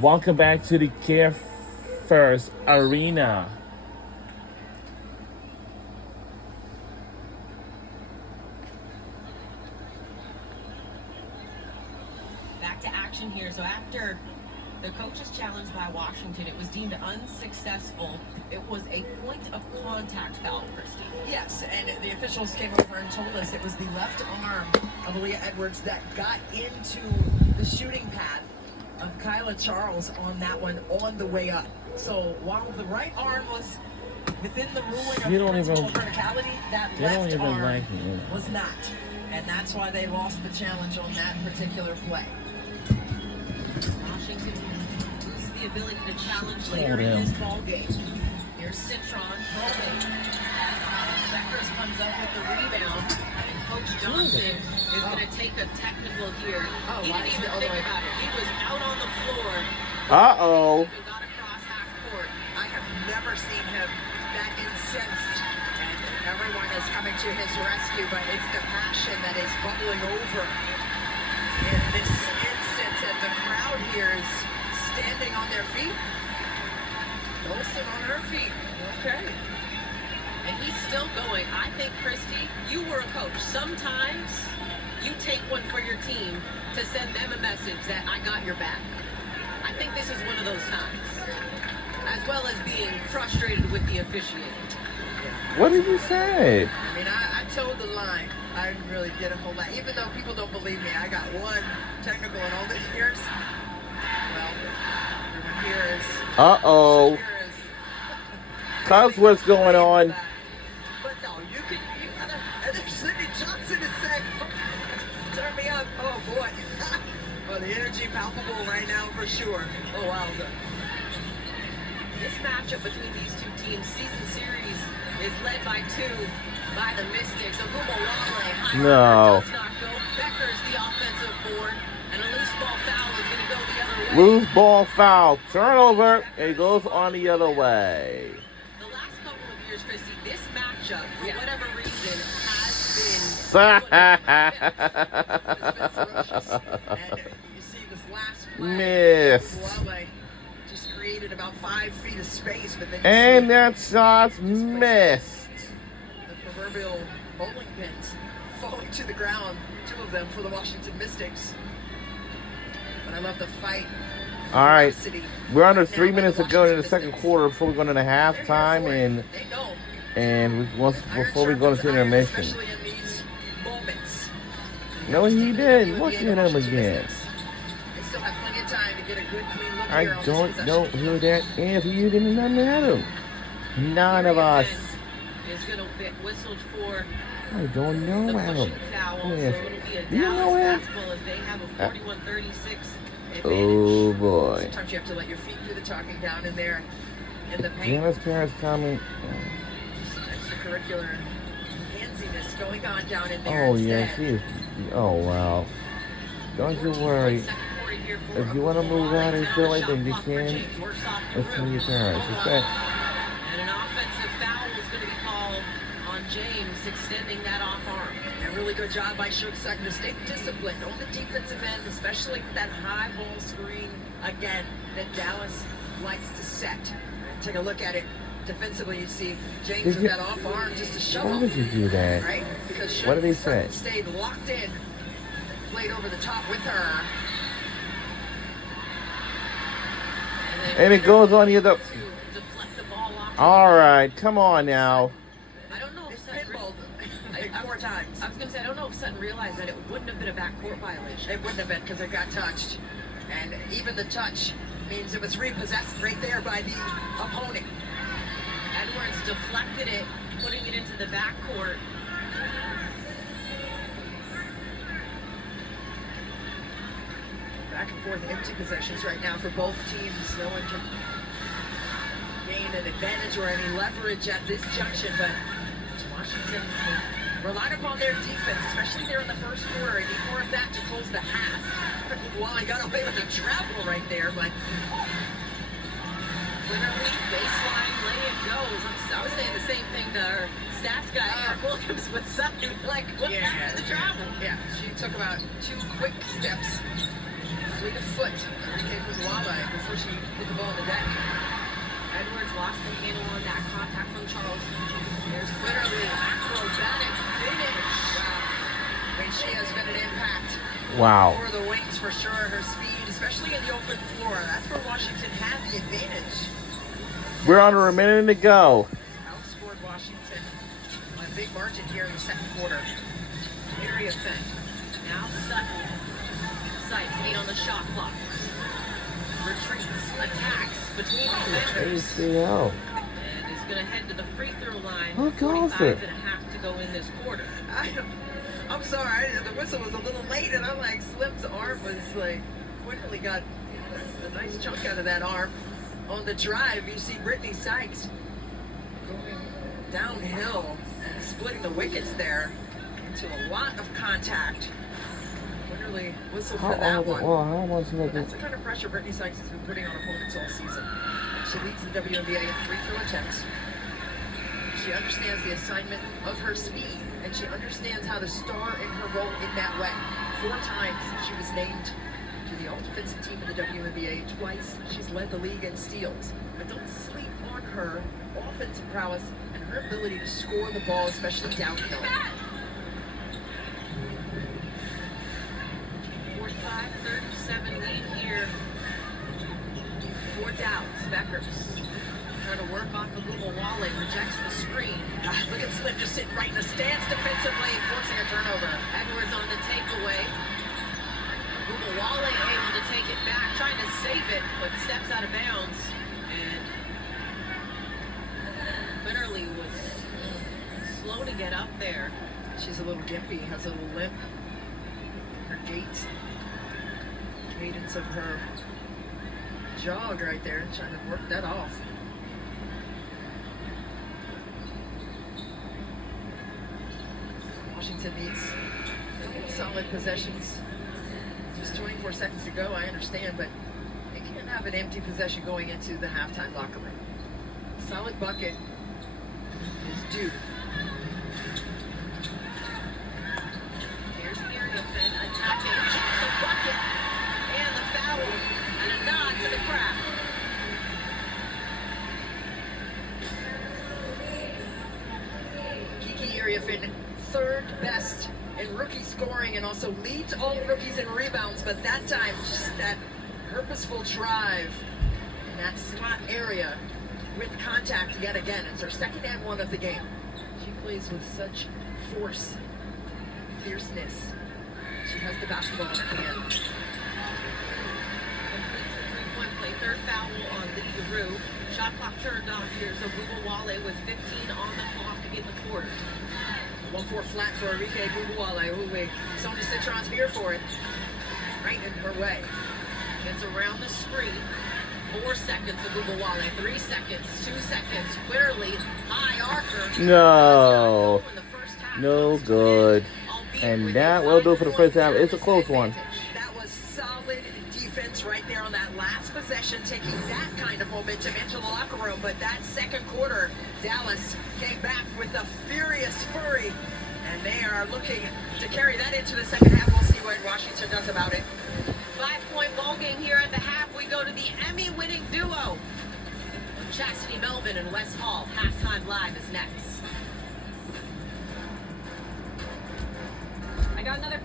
Welcome back to the Care First Arena. Back to action here. So after the coach's challenge by Washington, it was deemed unsuccessful. It was a point of contact foul, Christy. Yes, and the officials came over and told us it was the left arm of Aaliyah Edwards that got into the shooting path of Kyla Charles on that one on the way up. So while the right arm was within the ruling You of don't even- principal verticality, that They don't left even arm like me. was not. And that's why they lost the challenge on that particular play. Washington loses the ability to challenge Oh, later in damn. this ball game. Here's Citron rolling. Beckers comes up with the rebound, and Coach Johnson is going to take a technical here. Oh, He why didn't is even it all the think way- about it. He was out on the floor. Uh-oh. Even got across half court. I have never seen him that incensed, and everyone is coming to his rescue, but it's the passion that is bubbling over in this instance, and the crowd here is standing on their feet. Olsen on her feet. Okay. And he's still going. I think, Christy, you were a coach. Sometimes you take one for your team to send them a message that I got your back. I think this is one of those times. As well as being frustrated with the officiating. What did you say? I mean, I told the line. I didn't really get a whole lot. Even though people don't believe me, I got one technical in all these years. Well, everyone here is... Uh-oh. here is- Cuz what's going on? But no, you can... and there's Sydney Johnson is saying, turn me up. Oh, boy. Well, the energy palpable right now for sure. Oh, wowza. This matchup between these two teams, season series, is led by the Mystics. Ogumawale No. does not go. Becker's the offensive board, and a loose ball foul is going to go the other way. Loose ball foul. Turnover. It goes on the other way. The last couple of years, Christy, this matchup, for whatever reason, has been... And you see this last play. Missed. Ogumawale just created about 5 feet of space, but then you And see that shot's missed. the proverbial bowling pins falling to the ground, 2 of them for the Washington Mystics. But I love the fight. All right. ferocity We're under right 3 now by minutes the to go in the Washington second Mystics. quarter before we go into They're here halftime for it. and They know. before we Iron go into sharpens iron, intermission. especially in these moments. No, he didn't. Look at him Washington again. Mystics. They still have plenty of time to get a good, clean look I here on this don't possession. know who that is. You didn't know him. None of us. Is going to get whistled for I don't the know him. pushing foul, so Yes. it'll be a Do you know Dallas him? basketball as they have a 41-36 advantage. Oh boy. Sometimes you have to let your feet do the talking down in there in the paint. Janice parents coming. Just extracurricular handsiness going on down in there. Oh yeah, instead. she is. Oh wow. Don't you worry. If you want to move out and feel like then you can. Let's see your parents. Okay. And an offensive foul is going to be called on James, extending that off arm. A really good job by Shook Second to stay disciplined on the defensive end, especially with that high ball screen again that Dallas likes to set. Take a look at it defensively. You see James Did with you- that off arm just to shove Why off. did you do that? Right? Because Shook What did he say? stayed locked in, played over the top with her. And it goes on the other. To deflect the ball off. All right, come on now. I don't know if It's Sutton pinballed like 4 times. I was going to say, I don't know if Sutton realized that it wouldn't have been a backcourt violation. It wouldn't have been because it got touched. And even the touch means it was repossessed right there by the opponent. Edwards deflected it, putting it into the backcourt. Back and forth empty possessions right now for both teams. No one can gain an advantage or any leverage at this junction, but Washington relied upon their defense, especially there in the first quarter. They need more of that to close the half. Well, I got away with the travel right there, but Literally, baseline, lay it goes. I was saying the same thing to our stats guy, Eric Williams, with Sutton. Like, what happened to the travel? yeah, she took about 2 quick steps. fleet of foot. Enrique Iguodala before she hit the ball on the deck. Edwards lost the handle on that contact from Charles. There's literally acrobatic finish. Wow. I mean, she has been an impact Wow. for the Wings for sure. Her speed, especially in the open floor. That's where Washington had the advantage. We're under a minute to go. Outscored Washington by a big margin here in the second quarter. Area Fent. Now Sutton. Sykes 8 on the shot clock. Retreats, attacks between defenders. ACL. And is going to head to the free throw line. Who calls 45 it? and a half to go in this quarter. I'm sorry, the whistle was a little late, and I'm like, Slim's arm was like, quickly got a nice chunk out of that arm. On the drive, you see Brittany Sykes going downhill and splitting the wickets there into a lot of contact. Literally whistle for that one. Well, how much is But that's that? the kind of pressure Brittany Sykes has been putting on opponents all season. She leads the WNBA in free throw attempts. She understands the assignment of her speed, and she understands how to star in her role in that way. 4 times she was named to the all-defensive team of the WNBA. Twice she's led the league in steals. But don't sleep on her offensive prowess and her ability to score the ball, especially downhill. 45-37 lead here for Dallas. Beckers trying to work off of Google Wale, rejects the screen. Look at Slim just sitting right in the stance defensively, forcing a turnover. Edwards on the takeaway. Google Wale able to take it back, trying to save it, but steps out of bounds. And Quinterly was slow to get up there. She's a little gimpy, has a little limp. Her gait, cadence of her jog right there, trying to work that off. Washington needs solid possessions. Just 24 seconds to go, I understand, but they can't have an empty possession going into the halftime locker room. Solid bucket is due. Here's Area Fent attacking the bucket and the foul and a nod to the crowd. Kiki Iriafen, third best in rookie scoring and also leads all rookies in rebounds, but that time just that purposeful drive in that slot area with contact yet again. It's her second and 1 of the game. She plays with such force, fierceness. She has the basketball in her hand. Completes the three-point play. Third foul on Lydia Rue. Shot clock turned off here, so Google Wale with 15 on the clock in the quarter. 1-4 flat for Enrique Iguodala, who Sonia Citron's here for it. Right in her way. Gets around the screen. 4 seconds to Google Wale. 3 seconds. 2 seconds. Quinterly, high archer. No. In the first half, No comes to good. an end, albeit And with that a will do for the 5-point first half. It's a close one. disadvantage. That was solid defense right there on that last possession, taking that kind of momentum into the locker room. But that second quarter, Dallas came back with a furious fury, and they are looking to carry that into the second half. We'll see what Washington does about it. 5-point ball game here at the half. We go to the Emmy-winning duo. Chastity Melvin and Wes Hall. Halftime Live is next. I got another